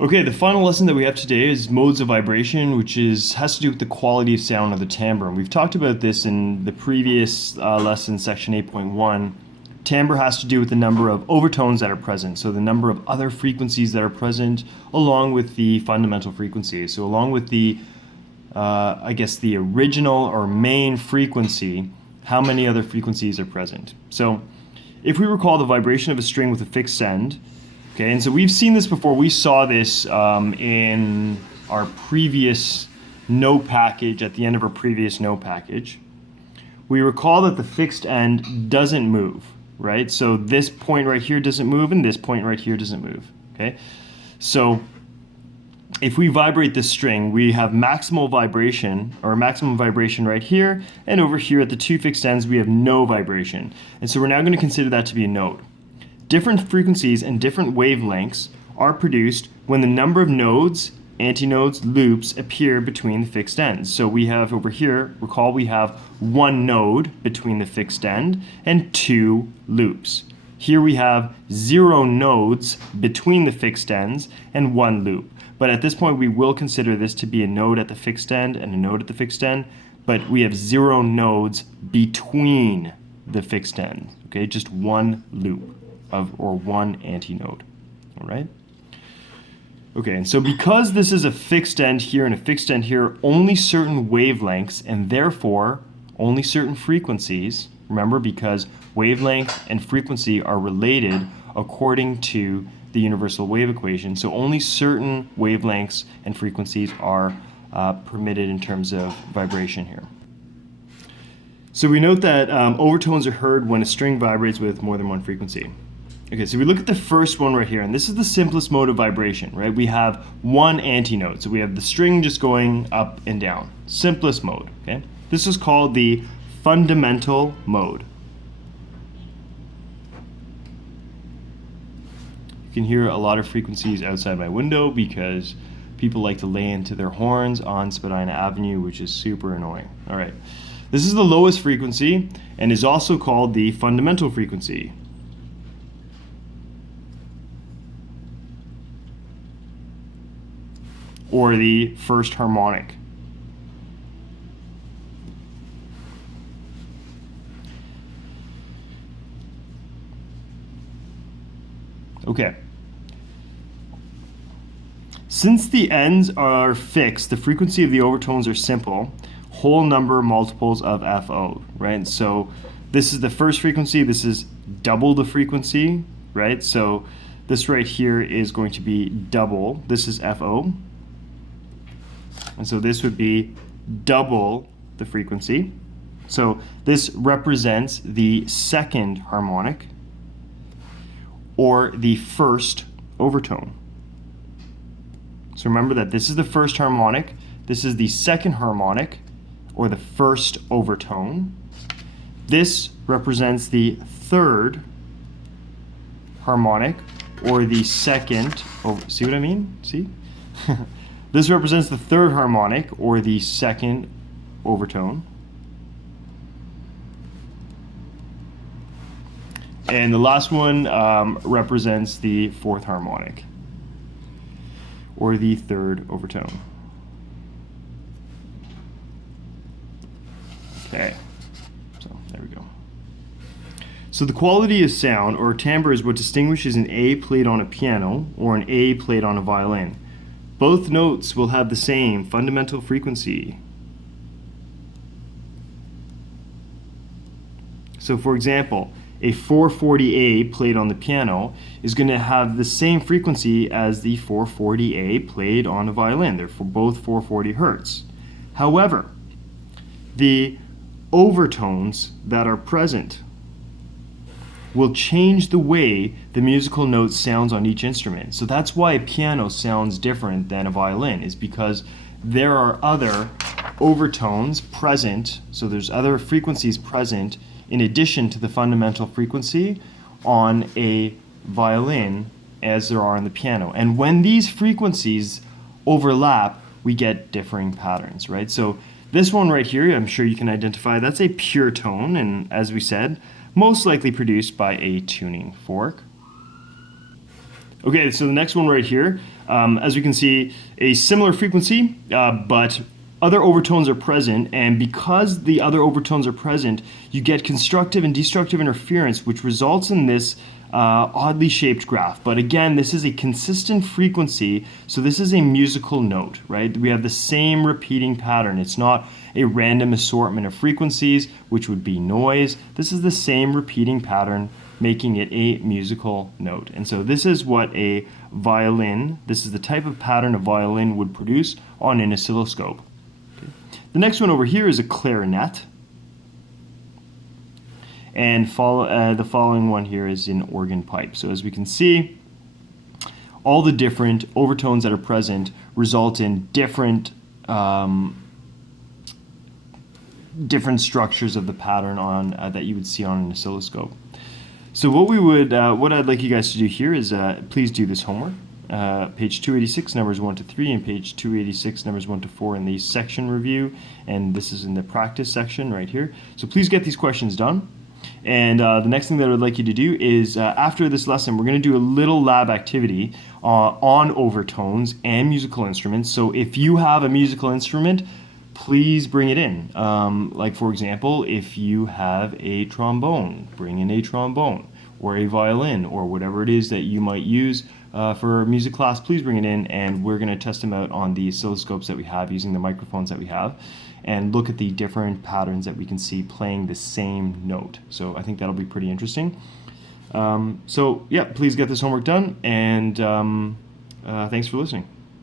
Okay, the final lesson that we have today is modes of vibration, which has to do with the quality of sound of the timbre. And we've talked about this in the previous lesson, section 8.1. Timbre has to do with the number of overtones that are present, so the number of other frequencies that are present, along with the fundamental frequency. So along with the, I guess, the original or main frequency, how many other frequencies are present? So if we recall the vibration of a string with a fixed end, okay, and so we've seen this before. We saw this in our previous note package, at the end of our previous note package. We recall that the fixed end doesn't move, right? So this point right here doesn't move, and this point right here doesn't move, okay? So if we vibrate this string, we have maximal vibration, or maximum vibration right here, and over here at the two fixed ends, we have no vibration. And so we're now going to consider that to be a note. Different frequencies and different wavelengths are produced when the number of nodes, antinodes, loops appear between the fixed ends. So we have over here, recall we have one node between the fixed end and two loops. Here we have 0 nodes between the fixed ends and one loop. But at this point we will consider this to be a node at the fixed end and a node at the fixed end, but we have 0 nodes between the fixed ends, okay? Just one loop. Or one antinode, all right? Okay, and so because this is a fixed end here and a fixed end here, only certain wavelengths and therefore only certain frequencies, remember, because wavelength and frequency are related according to the universal wave equation, so only certain wavelengths and frequencies are permitted in terms of vibration here. So we note that overtones are heard when a string vibrates with more than one frequency. Okay, so we look at the first one right here, and this is the simplest mode of vibration, right? We have one antinode, so we have the string just going up and down. Simplest mode, okay? This is called the fundamental mode. You can hear a lot of frequencies outside my window because people like to lay into their horns on Spadina Avenue, which is super annoying. All right, this is the lowest frequency and is also called the fundamental frequency. Or the first harmonic. Okay. Since the ends are fixed, the frequency of the overtones are simple, whole number multiples of FO, right? So this is the first frequency, this is double the frequency, right? So this right here is going to be double, this is FO. And so this would be double the frequency. So this represents the second harmonic or the first overtone. So remember that this is the first harmonic, this is the second harmonic or the first overtone. This represents the third harmonic or the second, see what I mean? See? This represents the third harmonic, or the second overtone. And the last one represents the fourth harmonic, or the third overtone. Okay, so there we go. So the quality of sound, or timbre, is what distinguishes an A played on a piano or an A played on a violin. Both notes will have the same fundamental frequency. So for example, a 440A played on the piano is going to have the same frequency as the 440A played on a violin. They're both 440 hertz. However, the overtones that are present will change the way the musical note sounds on each instrument. So that's why a piano sounds different than a violin, is because there are other overtones present, so there's other frequencies present in addition to the fundamental frequency on a violin as there are on the piano. And when these frequencies overlap, we get differing patterns, right? So this one right here, I'm sure you can identify, that's a pure tone, and as we said, most likely produced by a tuning fork. Okay, so the next one right here, as we can see, a similar frequency, but other overtones are present, and because the other overtones are present, you get constructive and destructive interference, which results in this oddly shaped graph. But again, this is a consistent frequency, so this is a musical note, right? We have the same repeating pattern. It's not a random assortment of frequencies, which would be noise. This is the same repeating pattern, making it a musical note. And so this is what a violin, this is the type of pattern a violin would produce on an oscilloscope. Okay. The next one over here is a clarinet. And the following one here is an organ pipe. So as we can see, all the different overtones that are present result in different different structures of the pattern on that you would see on an oscilloscope. So what I'd like you guys to do here is please do this homework. Page 286, numbers 1 to 3, and page 286, numbers 1 to 4 in the section review, and this is in the practice section right here. So please get these questions done. And the next thing that I'd like you to do is after this lesson, we're going to do a little lab activity on overtones and musical instruments. So if you have a musical instrument, please bring it in. Like for example, if you have a trombone, bring in a trombone, or a violin, or whatever it is that you might use for music class, please bring it in, and we're going to test them out on the oscilloscopes that we have using the microphones that we have, and look at the different patterns that we can see playing the same note. So I think that'll be pretty interesting. So yeah, please get this homework done, and thanks for listening.